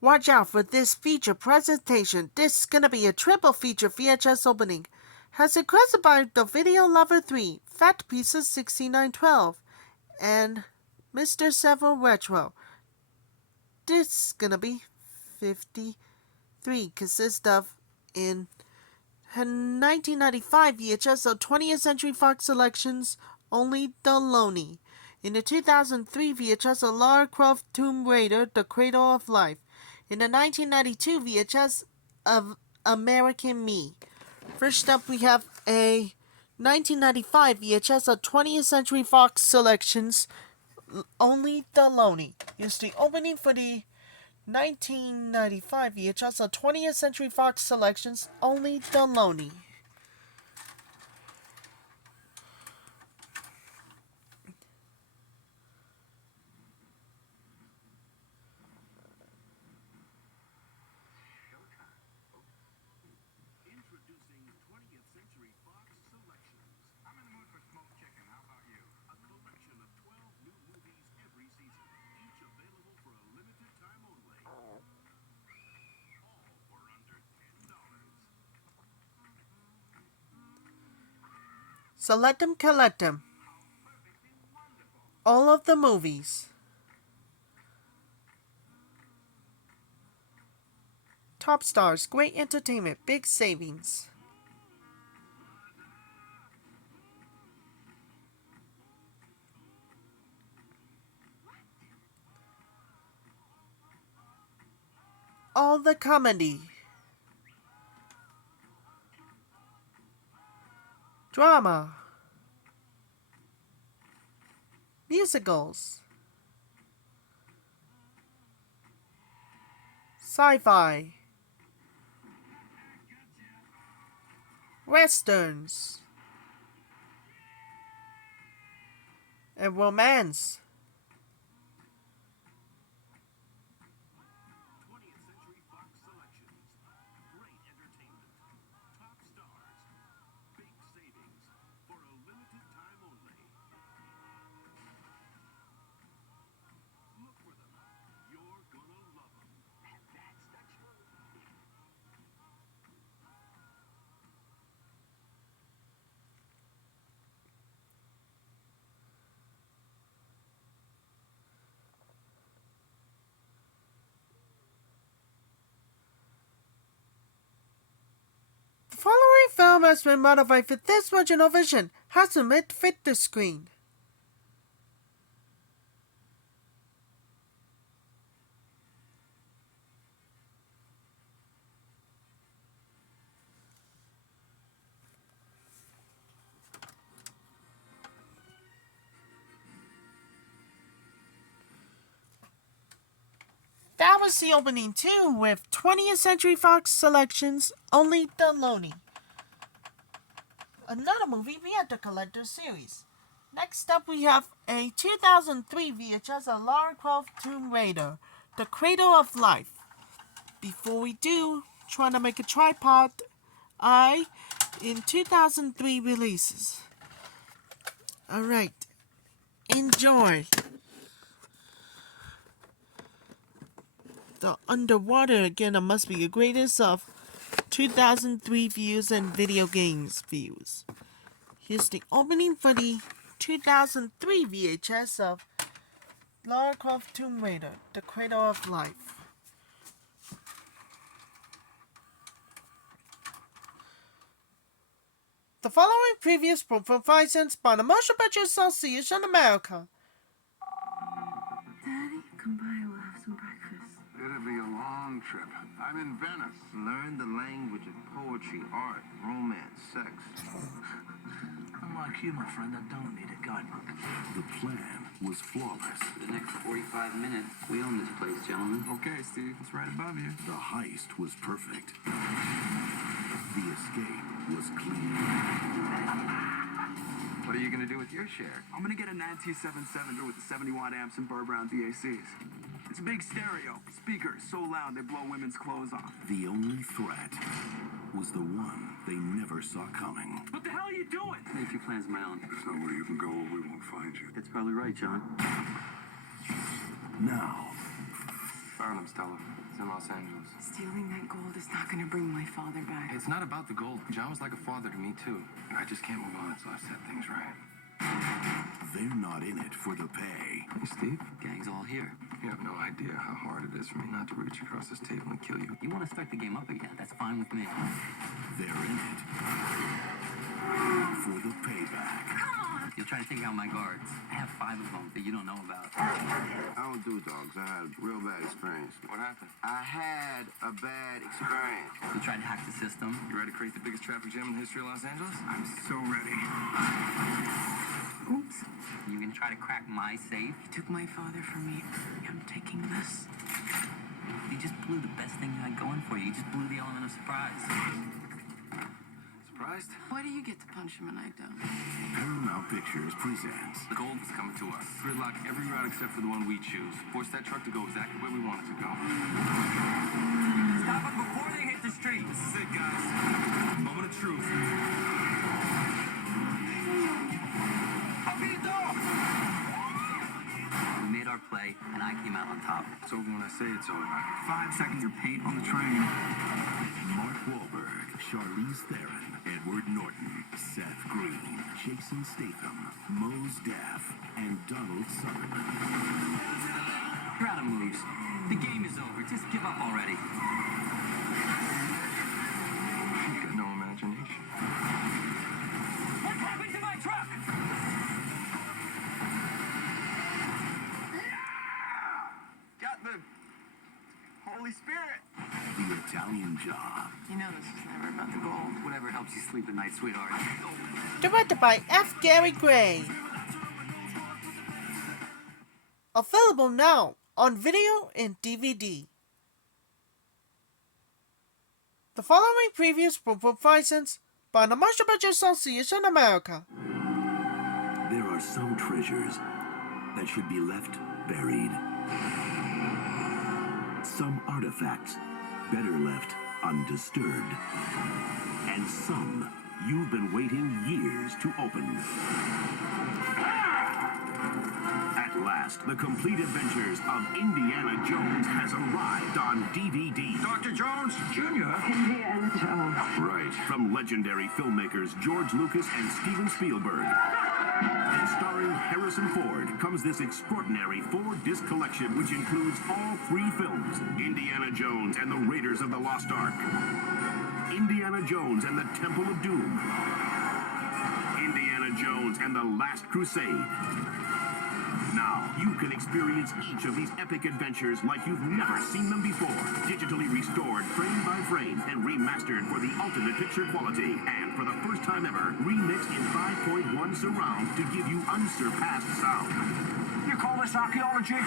Watch out for this feature presentation. This is gonna be a triple feature VHS opening. Has requested by TheVideoLover3 FatPizza6912 and MrServoRetro. This is gonna be 53. Consists of in 1995 VHS of 20th Century Fox selections, only the Loney. In the 2003 VHS of Lara, Croft, Tomb Raider, The Cradle of Life. In the 1992 VHS of American Me. First up, we have a 1995 VHS of 20th Century Fox selections, only the Loney. Here's the opening for the 1995 VHS of 20th Century Fox selections, only the Loney. Introducing 20th Century Fox Selections. I'm in the mood for smoked chicken. How about you? A collection of 12 new movies every season, each available for a limited time only. All for under $10. Select them, collect them. All of the movies. Top stars, great entertainment, big savings. All the comedy. Drama. Musicals. Sci-fi. Westerns. And romance. 20th Century Fox Selections. Great entertainment. Top stars. Big savings. For a limited time only. Look for them. You're gonna love them. And that's the truth. The following film has been modified for this original vision. Has to fit the screen. That was the opening too, with 20th Century Fox selections, only the Loney. Another movie, we had the Collector Series. Next up, we have a 2003 VHS of Lara Croft Tomb Raider, The Cradle of Life. Before we do, trying to make a tripod in 2003 releases. Alright, enjoy. The underwater again, it must be the greatest of 2003 views and video games views. Here's the opening for the 2003 VHS of Lara Croft Tomb Raider, The Cradle of Life. The following previous proof license by the Motion Picture Association of America. Daddy, come by, we'll have some breakfast. It'll be a long trip. I'm in Venice. Learn the language of poetry, art, romance, sex. Unlike you, my friend, I don't need a guidebook. The plan was flawless. For the next 45 minutes, we own this place, gentlemen. Okay, Steve, it's right above you. The heist was perfect. The escape was clean. What are you going to do with your share? I'm gonna get a 9T77 with the 70-watt amps and Burr Brown DACs. It's a big stereo. Speakers so loud they blow women's clothes off. The only threat was the one they never saw coming. What the hell are you doing? Made a few plans of my own. There's nowhere you can go where we won't find you. That's probably right, John. Now, Found him, Stella. It's in Los Angeles. Stealing that gold is not going to bring my father back. It's not about the gold. John was like a father to me, too. And I just can't move on until I've set things right. They're not in it for the pay. Hey, Steve. Gang's all here. You have no idea how hard it is for me not to reach across this table and kill you. You want to start the game up again? That's fine with me. They're in it for the payback. You'll try to take out my guards. I have 5 of them that you don't know about. I don't do dogs. I had a real bad experience. What happened? I had a bad experience. You tried to hack the system. You ready to create the biggest traffic jam in the history of Los Angeles? I'm so ready. Oops. You gonna try to crack my safe? You took my father from me. I'm taking this. You just blew the best thing you had going for you. You just blew the element of surprise. Surprised? Why do you get to punch him and I don't? Paramount Pictures presents The gold is coming to us. Gridlock every route except for the one we choose. Force that truck to go exactly where we want it to go. Stop them before they hit the street. This is it, guys. Moment of truth. We made our play, and I came out on top. It's over when I say it's over. 5 seconds of paint on the train. Mark Wahlberg, Charlize Theron, Edward Norton, Seth Green, Jason Statham, Mos Def, and Donald Sutherland. You're out of moves. The game is over. Just give up already. You've got no imagination. What happened to my truck? Got the Holy Spirit. The Italian Job. You know this was never about the gold. Whatever helps you sleep at night, sweetheart. Directed by F. Gary Gray. Available now on video and DVD. The following previews were provided by the Marshall Pictures Association America. There are some treasures that should be left buried. Some artifacts better left undisturbed. And some you've been waiting years to open. At last, the complete adventures of Indiana Jones has arrived on DVD. Dr. Jones Jr. Right. From legendary filmmakers George Lucas and Steven Spielberg. And starring Harrison Ford comes this extraordinary 4-disc collection which includes all 3 films, Indiana Jones and the Raiders of the Lost Ark, Indiana Jones and the Temple of Doom, Indiana Jones and the Last Crusade. Now, you can experience each of these epic adventures like you've never seen them before. Digitally restored frame by frame and remastered for the ultimate picture quality. And for the first time ever, remixed in 5.1 surround to give you unsurpassed sound. You call this archaeology?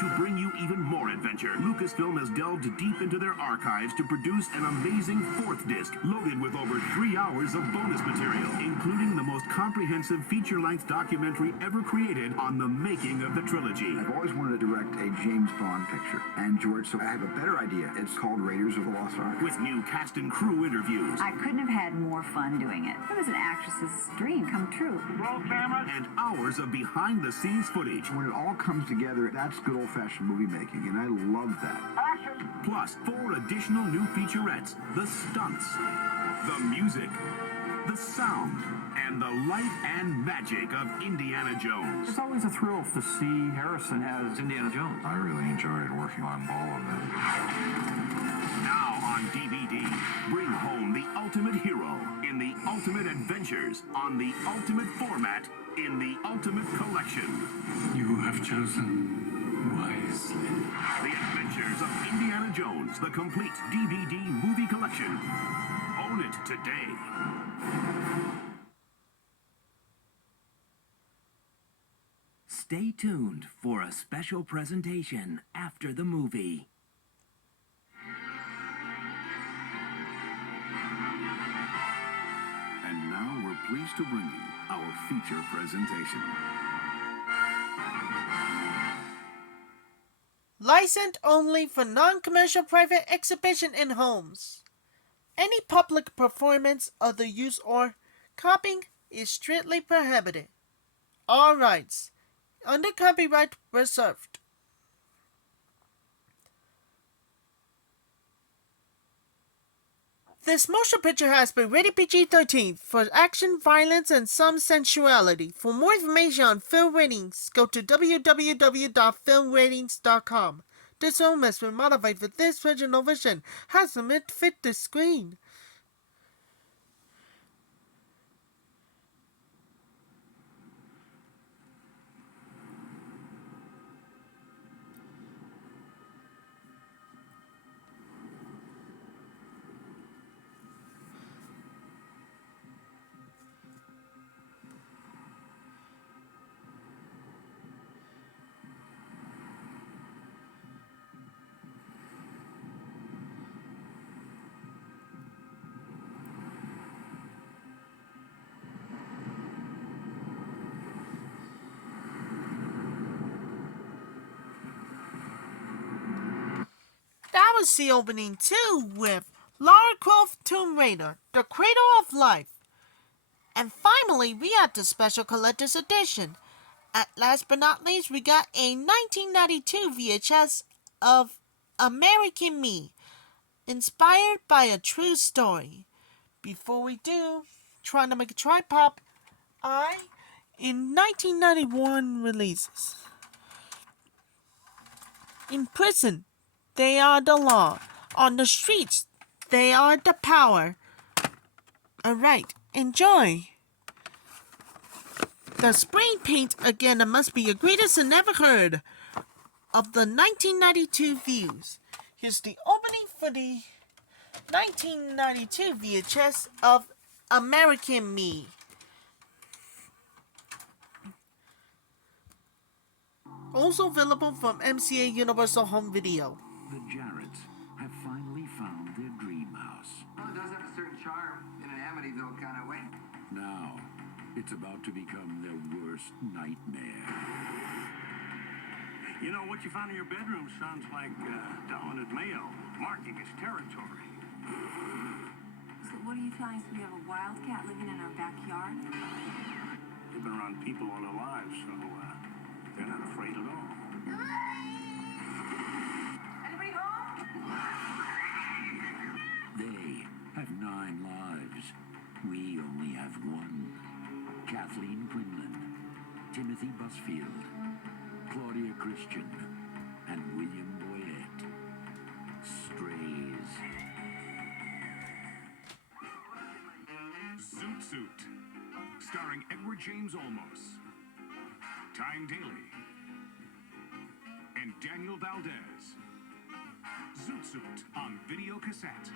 To bring you even more adventure, Lucasfilm has delved deep into their archives to produce an amazing 4th disc loaded with over 3 hours of bonus material, including the most comprehensive feature-length documentary ever created on the making of the trilogy. I've always wanted to direct a James Bond picture. And George, so I have a better idea. It's called Raiders of the Lost Ark. With new cast and crew interviews I couldn't have had more fun doing it. It was an actress's dream come true. Roll camera. and hours of behind-the-scenes footage, When it all comes together, that's good old-fashioned movie making, and I love that. Action. plus 4 additional new featurettes, the stunts, the music, the sound, and the light and magic of Indiana Jones. It's always a thrill to see Harrison as Indiana Jones. I really enjoyed working on all of them. Now on DVD, bring home the ultimate hero in the ultimate adventures on the ultimate format in the ultimate collection. You have chosen wisely. The Adventures of Indiana Jones, the complete DVD movie collection. Own it today. Stay tuned for a special presentation after the movie. And now we're pleased to bring you our feature presentation. Licensed only for non-commercial private exhibition in homes. Any public performance of the use or copying is strictly prohibited. All rights under copyright reserved. This motion picture has been rated PG-13 for action, violence, and some sensuality. For more information on film ratings, go to www.filmratings.com. This film has been modified for this original version. Has a fit the screen. That was the opening too with Lara Croft Tomb Raider, The Cradle of Life. And finally, we had the special collector's edition. At last but not least, we got a 1992 VHS of American Me, inspired by a true story. Before we do, trying to make a tripod, in 1991 releases. In prison, they are the law. On the streets, they are the power. Alright, enjoy. The spray paint again must be your greatest and never heard of the 1992 views. Here's the opening for the 1992 VHS of American Me. Also available from MCA Universal Home Video. The Jarretts have finally found their dream house. Well, it does have a certain charm in an Amityville kind of way. Now, it's about to become their worst nightmare. You know, what you found in your bedroom sounds like dominant male, marking his territory. So what are you telling us? We have a wildcat living in our backyard? They've been around people all their lives, so they're not afraid at all. Anybody home? They have 9 lives. We only have one. Kathleen Quinlan, Timothy Busfield, Claudia Christian, and William Boyette. Strays. Zoot Suit, starring Edward James Olmos, Tyne Daly, and Daniel Valdez. Zoot Suit on video cassette.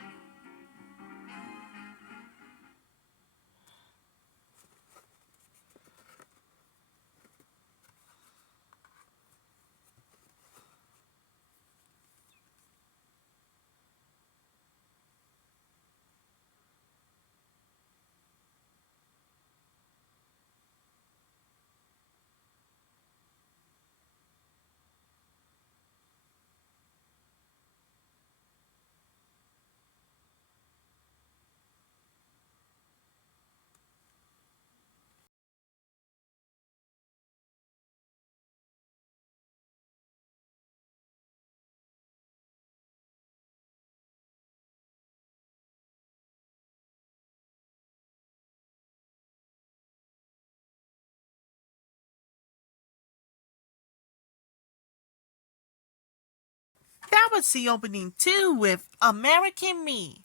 That was the opening too with American Me.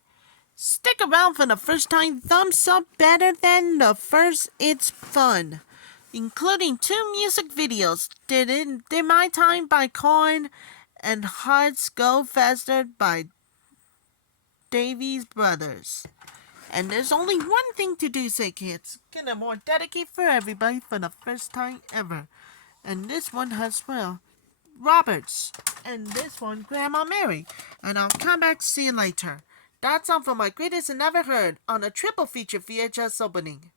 Stick around for the first time thumbs up better than the first. It's fun. Including 2 music videos, Did My Time by Korn and Hearts Go Faster by Davies Brothers. And there's only one thing to do, say kids. Get a more dedicated for everybody for the first time ever. And this one has, well, Roberts. And this one, Grandma Mary. And I'll come back to see you later. That's all for my greatest and never heard on a triple feature VHS opening.